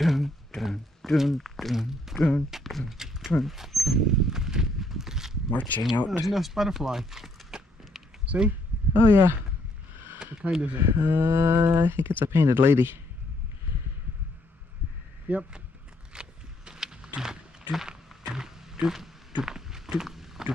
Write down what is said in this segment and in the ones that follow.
dun, dun, dun, dun, dun, dun, dun, dun. Marching out. Oh, there's no butterfly. See? Oh yeah. What kind is it? I think it's a painted lady. Yep. Do, do, do, do, do.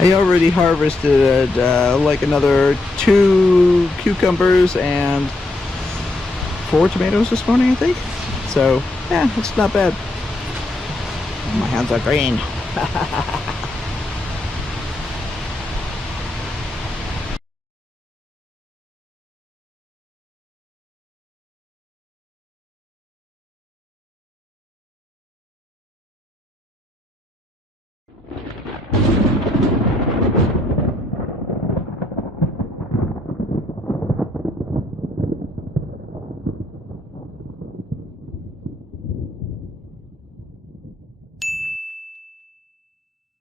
I already harvested like another 2 cucumbers and 4 tomatoes this morning, I think. So, yeah, it's not bad. My hands are green.